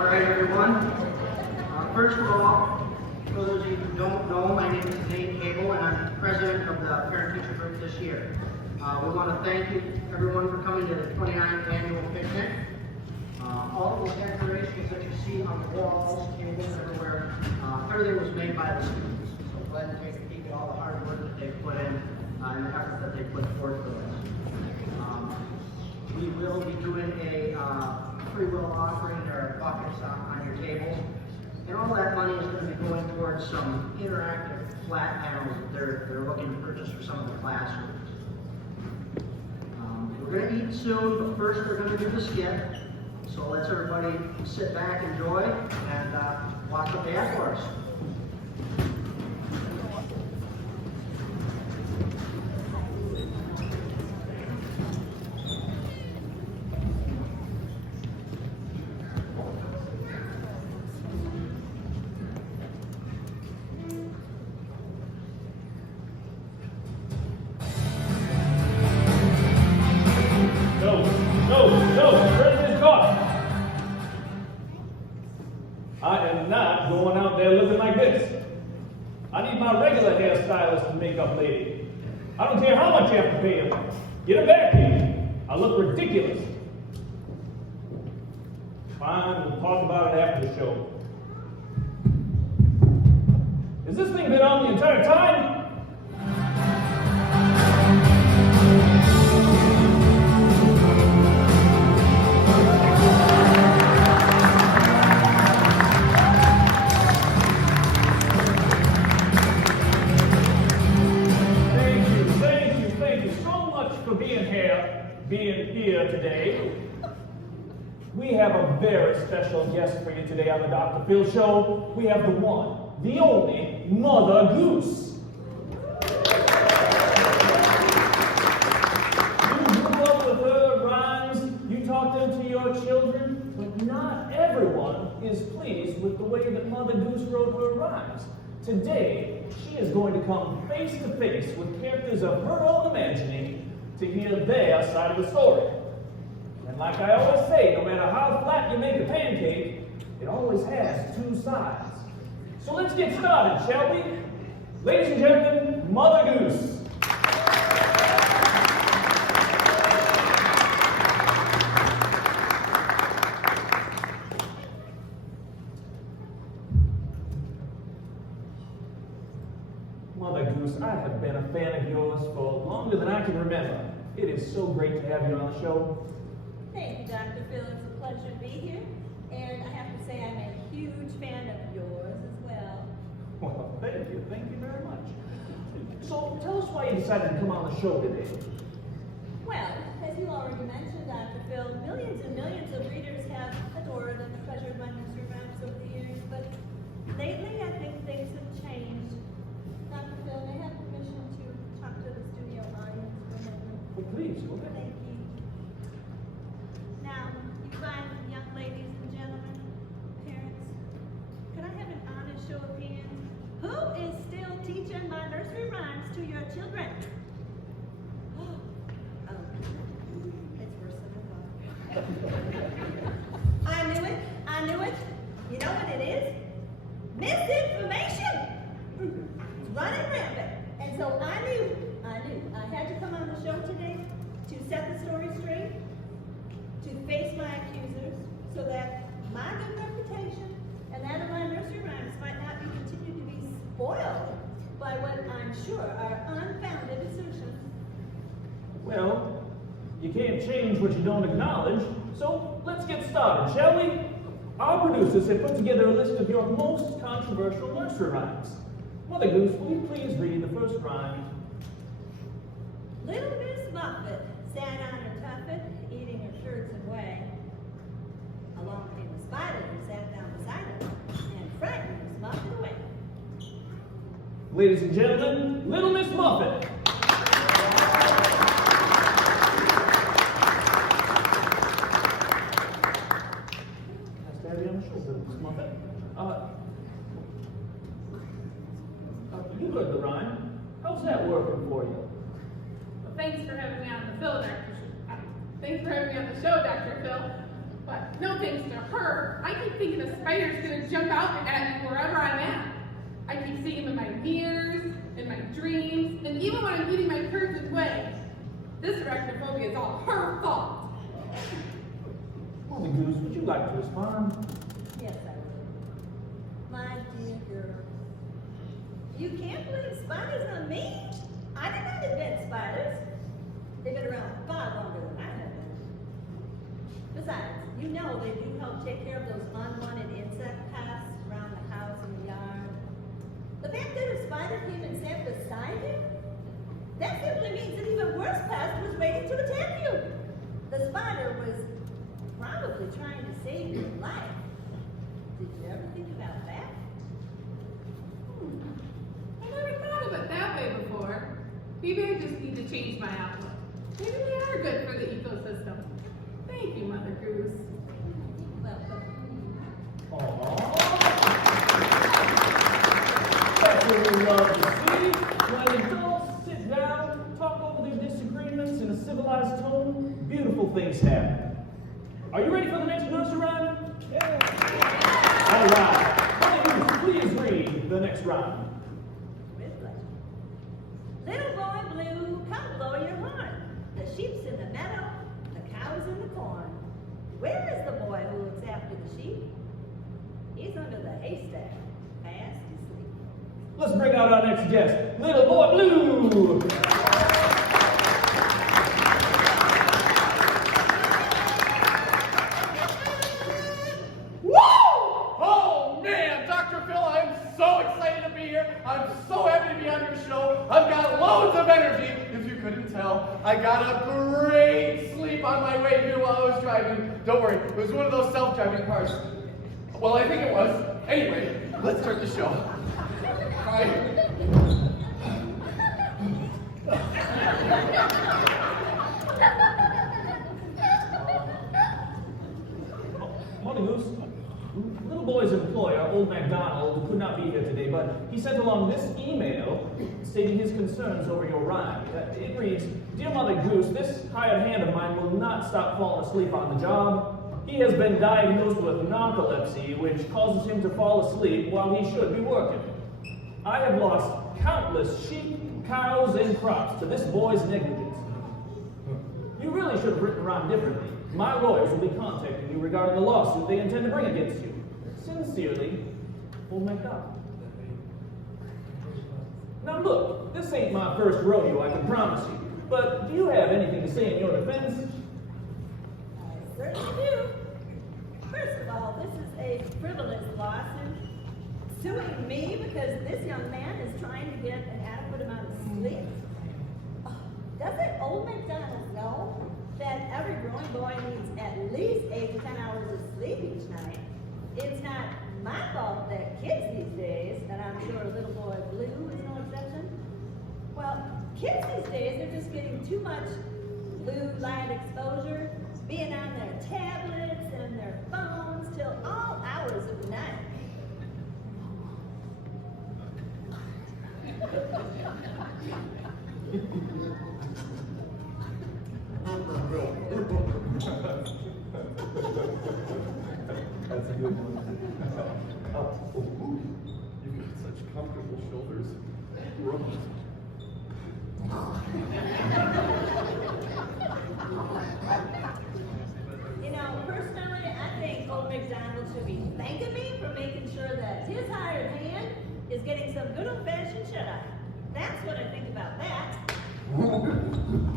All right, everyone. First of all, for those of you who don't know, my name is Cable, and I'm president of the parent-teacher group this year. We want to thank you, everyone, for coming to the 29th annual picnic. All of the decorations that you see on the walls, tables, everywhere, everything was made by the students. So glad to take a peek at all the hard work that they put in and the effort that they put forth for us. We will be doing a free will offering. There are buckets on your tables. And all that money is going to be going towards some interactive flat panels that they're looking to purchase for some of the classrooms. We're going to eat soon, but first we're going to do the skit. So let's everybody sit back, enjoy, and watch what they have for us. Lady. I don't care how much you have to pay him. Get him back here. I look ridiculous. Fine, we'll talk about it after the show. Has this thing been on the entire time? Being here today. We have a very special guest for you today on the Dr. Phil Show. We have the one, the only Mother Goose. You grew up with her rhymes, you taught them to your children, but not everyone is pleased with the way that Mother Goose wrote her rhymes. Today, she is going to come face to face with characters of her own imagining to hear their side of the story. And like I always say, no matter how flat you make a pancake, it always has two sides. So let's get started, shall we? Ladies and gentlemen, Mother Goose. Mother Goose, I have been a fan of yours for longer than I can remember. It is so great to have you on the show. Thank you, Dr. Phil. It's a pleasure to be here. And I have to say I'm a huge fan of yours as well. Well, thank you. Thank you very much. So tell us why you decided to come on the show today. Well, as you already mentioned, Dr. Phil, millions and millions of readers have adored and treasured my nursery rhymes over the years, but lately I think things have changed. Dr. Phil, may I have permission to talk to the studio audience for a moment? Well, please, go ahead. Thank you. Now, you fine young ladies and gentlemen, parents, could I have an honest show of hands? Who is still teaching my nursery rhymes to your children? Oh, it's worse than I thought. I knew it. You know what it is? Misinformation! Running rampant. And so I knew I had to come on the show today to set the story straight, to face my accusers, so that my good reputation and that of my nursery rhymes might not be continued to be spoiled by what I'm sure are unfounded assertions. Well, you can't change what you don't acknowledge, so let's get started, shall we? Our producers have put together a list of your most controversial nursery rhymes. Mother Goose, will you please read the first rhyme? Little Miss Muffet sat on her tuffet, eating her shirts and whey. Along came a spider who sat down beside her and frightened Miss Muffet away. Ladies and gentlemen, Little Miss Muffet. Nice to have you on the show, Miss Muffet. You heard the rhyme. How's that working for you? Well, thanks for having me on the show, Dr. Phil. But no thanks to her, I keep thinking a spider's gonna jump out at me wherever I'm at. I keep seeing them in my mirrors, in my dreams, and even when I'm eating my curds with Way. This arachnophobia is all her fault. Mother Goose, would you like to respond? Yes, I will. My dear girl, you can't believe spiders are mean. I did not invent spiders. They've been around far longer than I have been. Besides, you know they do help take care of those unwanted insect pests around the house and the yard. The fact that a spider came and sat beside you, that simply means an even worse pest was waiting to attack you. The spider was probably trying to save your life. Did you ever think about that? I never thought of it that way before. Maybe I just need to change my outlook. Maybe we are good for the ecosystem. Thank you, Mother Goose. Welcome. That's what we love to see. When adults sit down, talk over their disagreements in a civilized tone, beautiful things happen. Are you ready for the next nursery rhyme? Yeah. All right. Please read the next rhyme. With pleasure. Little boy blue, come blow your horn. The sheep's in the meadow, the cow's in the corn. Where is the boy who looks after the sheep? He's under the haystack, fast asleep. Let's bring out our next guest, Little Boy Blue. I'm so happy to be on your show. I've got loads of energy. If you couldn't tell, I got a great sleep on my way here while I was driving. Don't worry, it was one of those self-driving cars. Well, I think it was. Anyway, let's start the show. Hi. Morning, Goose. Little boy's employer, Old MacDonald, could not be here today, but he sent along this email stating his concerns over your rhyme. It reads, Dear Mother Goose, this hired hand of mine will not stop falling asleep on the job. He has been diagnosed with narcolepsy, which causes him to fall asleep while he should be working. I have lost countless sheep, cows, and crops to this boy's negligence. You really should have written rhyme differently. My lawyers will be contacting you regarding the lawsuit they intend to bring against you. Sincerely, Old MacDonald. Now look, this ain't my first rodeo, I can promise you. But do you have anything to say in your defense? I certainly do. First of all, this is a frivolous lawsuit suing me because this young man is trying to get an adequate amount of sleep. Doesn't Old MacDonald know that every growing boy needs at least 8 to 10 hours of sleep each night? It's not my fault that kids these days, and I'm sure Little Boy Blue is no exception. Well, kids these days are just getting too much blue light exposure, being on their tablets and their phones till all hours of the night. That's a good one. You've got such comfortable shoulders. You know, personally, I think Old MacDonald should be thanking me for making sure that his hired hand is getting some good old-fashioned shut-eye. That's what I think about that.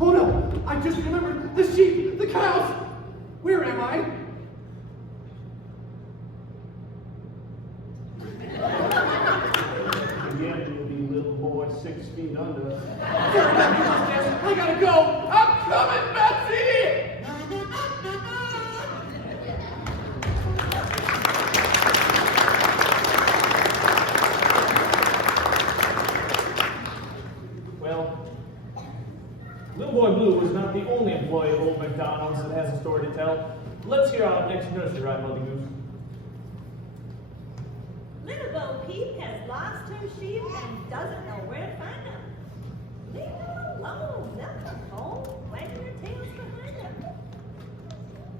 Oh no! I just remembered the sheep, the cows! Where am I? Again, you'll be Little Boy 6 feet under. I gotta go! I'm coming, Betsy! Well, Little Boy Blue is not the only employee of Old MacDonald's that has a story to tell. Let's hear our next nursery rhyme, Mother Goose. Little Bo Peep has lost her sheep and doesn't know where to find them. Leave them alone. They'll come home, wagging their tails behind them.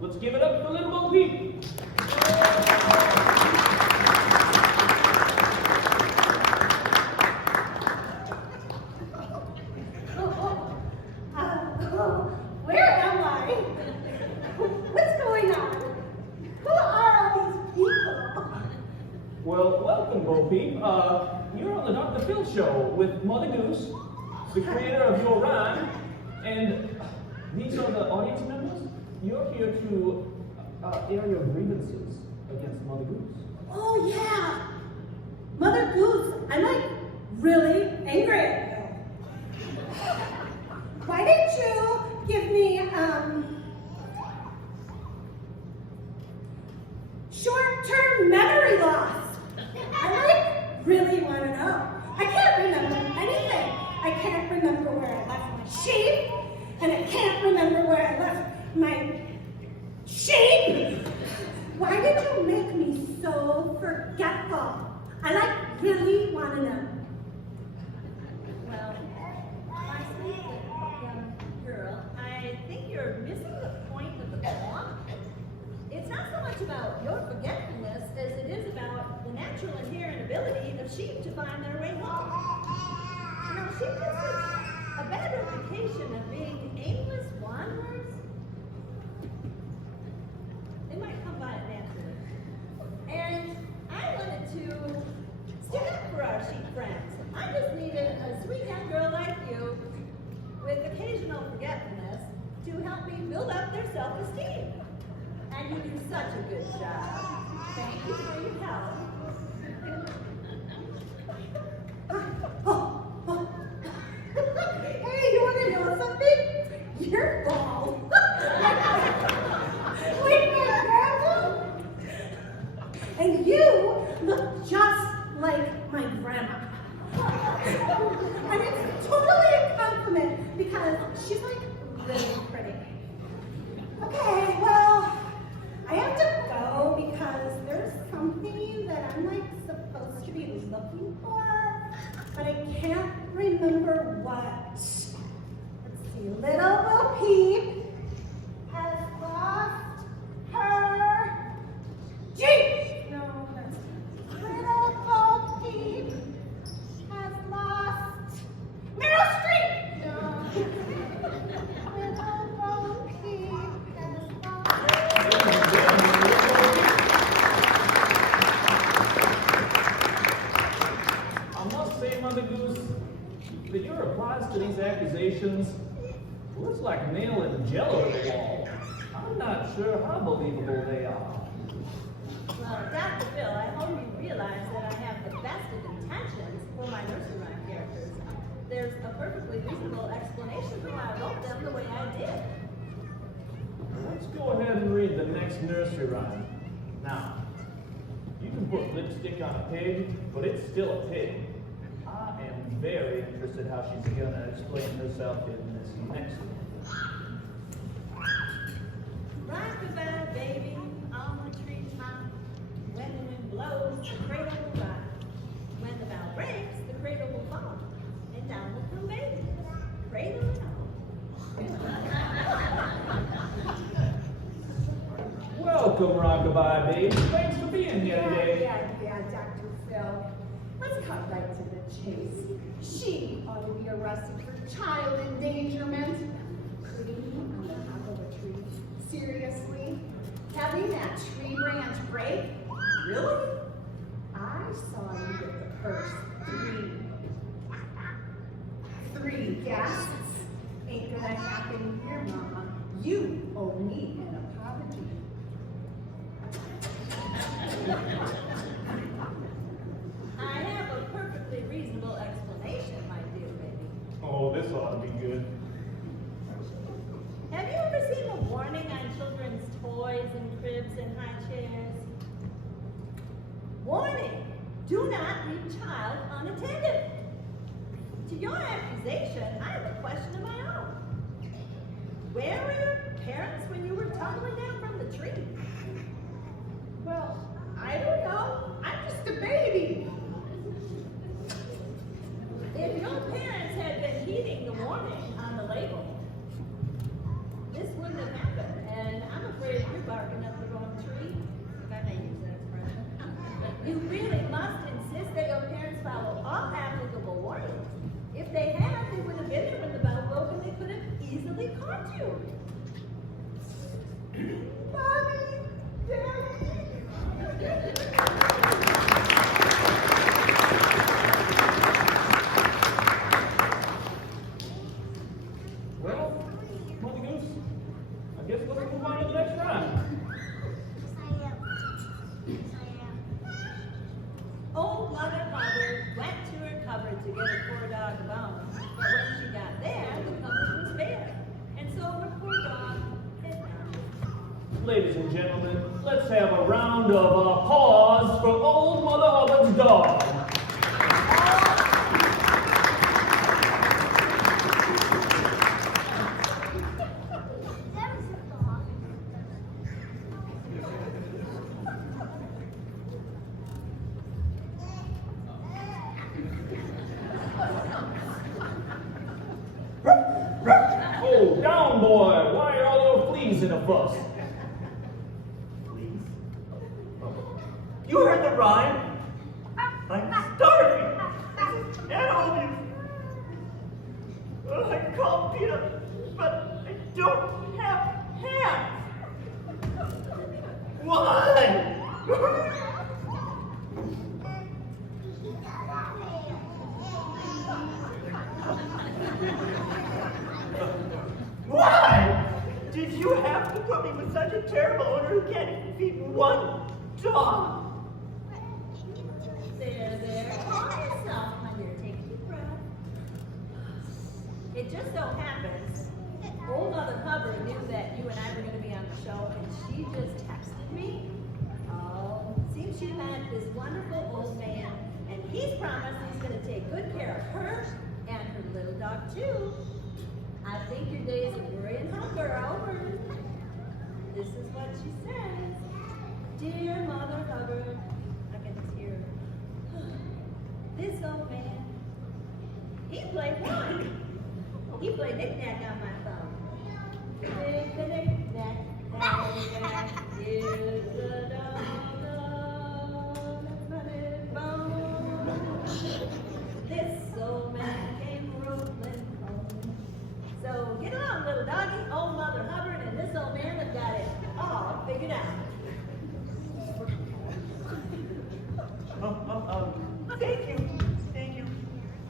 Let's give it up for little Bo Peep. Where am I? What's going on? Who are all these people? Well, welcome, Bo Peep. You're on the Dr. Phil show with Mother Goose, the creator of your rhyme, and these are the audience members. You're here to air your grievances against Mother Goose. Oh yeah, Mother Goose, I'm like really angry at you. Why didn't you give me short-term memory loss? I like really want to know. I can't remember anything. I can't remember where I left my sheep, and I can't remember where I left my sheep. Why did you make me so forgetful? I like really want to know. Well, my sweet young girl, I think you're missing the point of the poem. It's not so much about your forgetfulness as it is about the natural inherent ability of sheep to find their way home. You know, sheep has such a bad reputation of being aimless wanderers. It might come by it naturally. And I wanted to stand up for our sheep friends. I just needed a sweet young girl like you with occasional forgetfulness to help me build up their self-esteem. And you do such a good job. Thank you for your help. Hey, you want to know something? You're bald. Like my grandma. And you look just like my grandma. And it's totally a compliment because she's like really pretty. Okay, well, I have to go because there's something that I'm like supposed to be looking for, but I can't remember what. Let's see, little Bo Peep has lost her Jeep. No, that's little Bo Peep has lost Meryl Streep. No. Little Bo Peep has lost. I must say, Mother Goose, that your replies to these accusations looks like nailing jello to the wall. I'm not sure how believable they are. Well, Dr. Phil, I hope you realize that I have the best of intentions for my nursery rhyme characters. There's a perfectly reasonable explanation for why I wrote them the way I did. Let's go ahead and read the next nursery rhyme. Now, you can put lipstick on a pig, but it's still a pig. I am very interested how she's gonna explain herself in this next one. Rock-a-bye, baby, on the tree top. When the wind blows, the cradle will rock. When the bough breaks, the cradle will fall. And down will come baby, cradle and all. Welcome, Rockabye Baby. Thanks for being here today. Yeah, Dr. Phil. Let's cut right to the chase. She ought to be arrested for child endangerment. Cleaning on the top of a tree. Seriously? Having that tree branch break? Really? I saw you get the first three guests. Ain't gonna happen here, Mama. You owe me an apology. I have a perfectly reasonable explanation, my dear baby. Oh, this ought to be good. Have you ever seen a warning on children's toys and cribs and high chairs? Warning! Do not leave child unattended. To your accusation, I have a question of my own. Where were your parents when you were tumbling down from the tree? Well, I don't know. I'm just a baby. If your parents had been heeding the warning on the label, this wouldn't have happened, and I'm afraid you're gentlemen, let's have a round of applause for old Mother Hubbard's dog. Oh, down, boy. Why are all your fleas in a fuss? Please? You heard the rhyme? I'm starving. And all you. Oh, I called Peter, but I don't have hands. Why? Why did you have to put me with such a terrible owner who can't even feed one dog? There. Calm yourself, my dear. Take a deep breath. It just so happens, old Mother Hubbard knew that you and I were going to be on the show, and she just texted me. Oh, seems she met this wonderful old man, and he's promised he's going to take good care of her and her little dog, too. I think your days of worry and hunger are over. This is what she says. Dear Mother Hubbard, I can just hear her. This old man, he played one. He played knick-knack on my phone. Knick-knack, knack, here's the dog, that's my big bone. This old man came rolling home. So get along, little doggy. Old Mother Hubbard and this old man have got it all figured out. Thank you.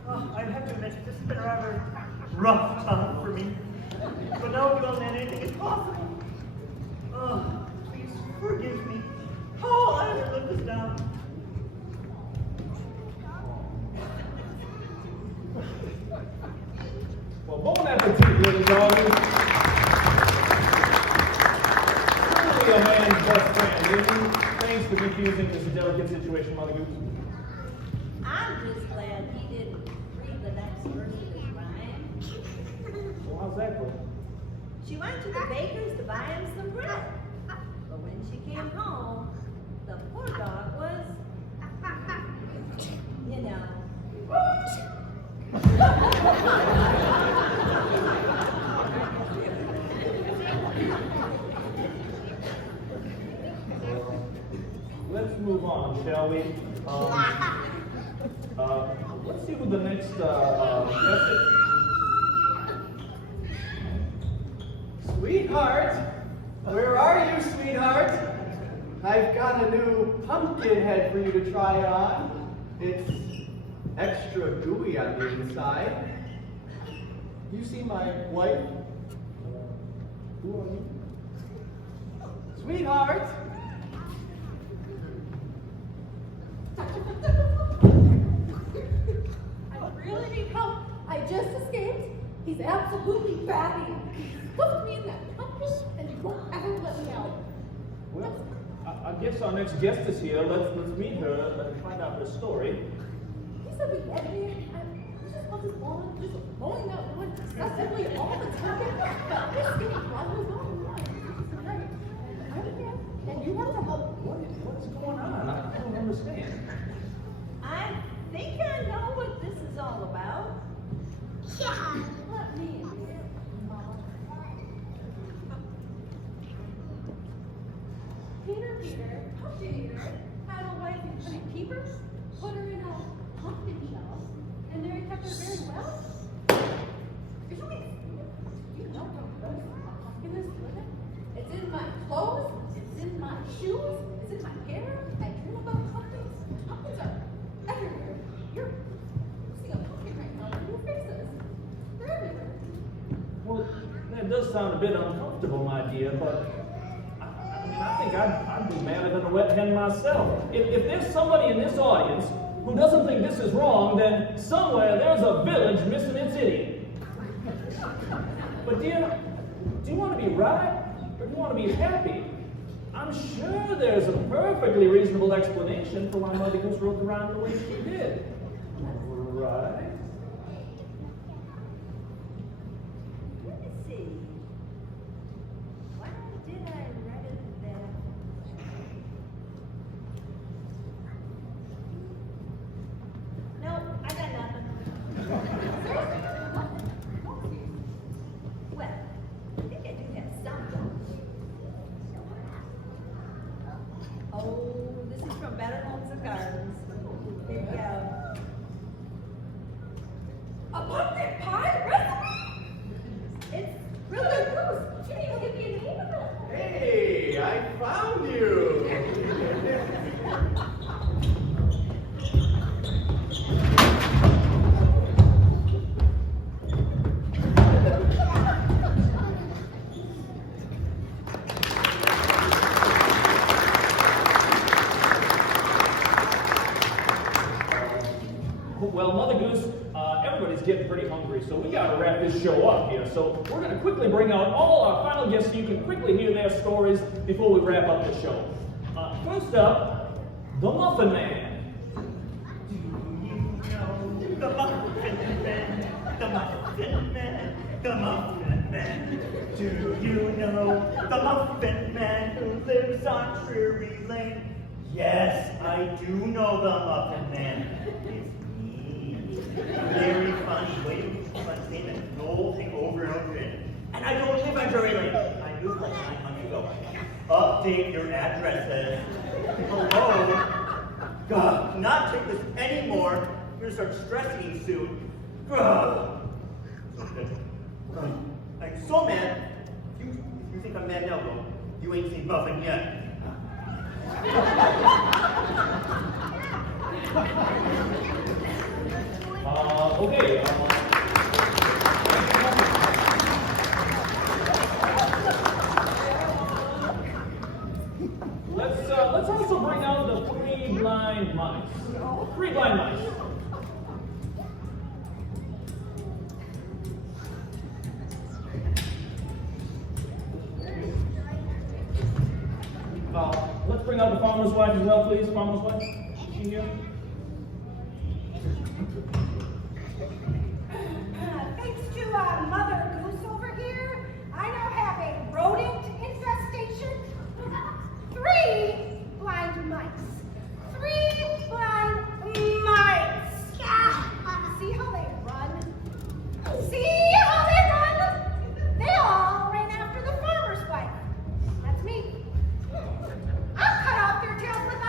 I have to admit, this has been a rather rough time for me. But now with you, man, anything is possible. Please forgive me. How will I ever live this down? Well, bon appetit, little doggy. Surely a man's best friend, isn't he? Thanks for diffusing this delicate situation, Mother Goose. I'm just glad he didn't read the next verse of his rhyme. Well, how's that going? She went to the baker's to buy him some bread. But when she came home, the poor dog was, you know. Let's move on, shall we? Let's see who the next guest is. Sweetheart, where are you, sweetheart? I've got a new pumpkin head for you to try on. It's extra gooey on the inside. You see my wife? Who are you? Sweetheart! I really need help. I just escaped. He's absolutely batty. Put me in that pumpkin and you won't ever let me out. Well, I guess our next guest is here. Let's meet her and find out her story. He said we get here. I just want this lawn, just mowing that lawn excessively all the time. This skinny brother's on the line. I'm here, and you have to help. What's going on? I don't understand. I think I know what this is all about. Yeah. Let me in here, Mama. Peter, had a wife named Peepers, put her in a pumpkin shell, and there he kept her very well. You know what a pumpkin is, Lily? It's in my clothes, it's in my shoes, it's in my hair. I dream about pumpkins. Pumpkins are everywhere. You're seeing a pumpkin right now in your faces. They're everywhere. Well, that does sound a bit uncomfortable, my dear, but I think I'd be madder than a wet hen myself. If there's somebody in this audience who doesn't think this is wrong, then somewhere there's a village missing its idiot. But dear, do you want to be right or do you want to be happy? sure there's a perfectly reasonable explanation for why Mother Goose wrote the rhyme the way she did. Right? Let me see. Why did I write it that? No, I got nothing. Well, I think I do have something. Oh, this is from Better Homes and Gardens. Here you go. A pumpkin pie recipe? It's really Goose. You didn't even give me a name of it. Hey, I found you. Well, Mother Goose, everybody's getting pretty hungry, so we gotta wrap this show up here. So we're gonna quickly bring out all our final guests so you can quickly hear their stories before we wrap up the show. First up, the Muffin Man. The Muffin Man, the Muffin Man, the Muffin Man. Do you know the Muffin Man who lives on Drury Lane? Yes, I do know the Muffin Man. Very funny way to say the whole thing over and over again. And I don't live on Drury Lane. I moved like 9 months ago. Update your addresses. Hello? God, not take this anymore. You're gonna start stressing me soon. I'm so mad. You think I'm mad now, though? You ain't seen Muffin yet. Okay. Let's also bring out the three blind mice. Three blind mice. Let's bring out the farmer's wife as well, please. Farmer's wife. Is she here? Thanks to Mother Goose over here, I now have a rodent infestation. 3 blind mice. 3 blind mice. See how they run? See how they run? They all ran after the farmer's wife. That's me. I'll cut off their tails with a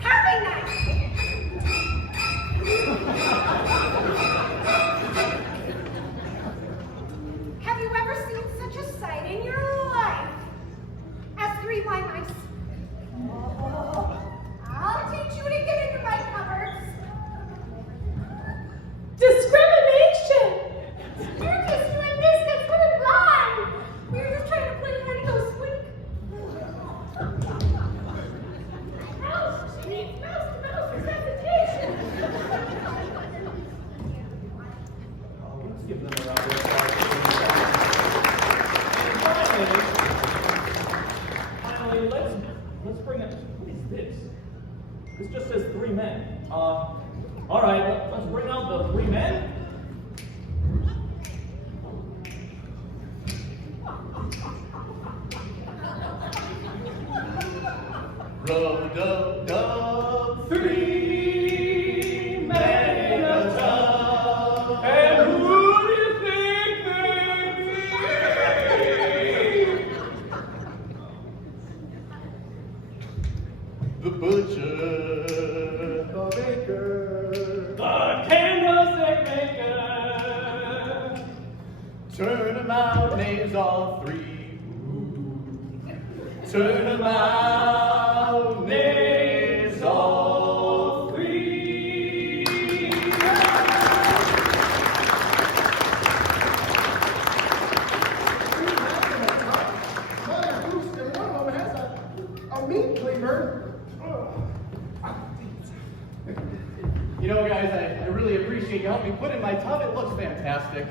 carving knife. Have you ever seen such a sight in your life as 3 blind mice? Oh, I'll teach you to get into my cupboards. Discrimination! You're just doing this because we're blind. We're just trying to play hide go squeak. Mouse, resuscitation. Let's give them a round of applause. Finally, let's bring it. What is this? This just says 3 men. All right, let's bring out the 3 men. Rub-a-dub-dub, 3 men in a tub. And who do you think The butcher, the baker, the candlestick maker? turn 'em out, names all 3. Turn 'em out, names all 3. Mother Goose, and one of them has a meat cleaver. You know, guys, I really appreciate you helping me put in my tub. It looks fantastic.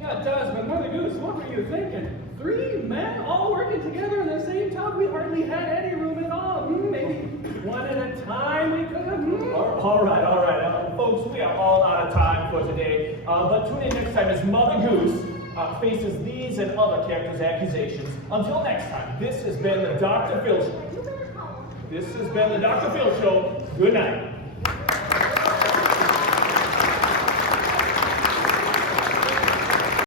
Yeah, it does, but Mother Goose, what were you thinking? 3 men all working together in the same tub? We hardly had all right. Folks, we are all out of time for today. But tune in next time as Mother Goose faces these and other characters' accusations. Until next time, this has been the Dr. Phil Show. This has been the Dr. Phil Show. Good night.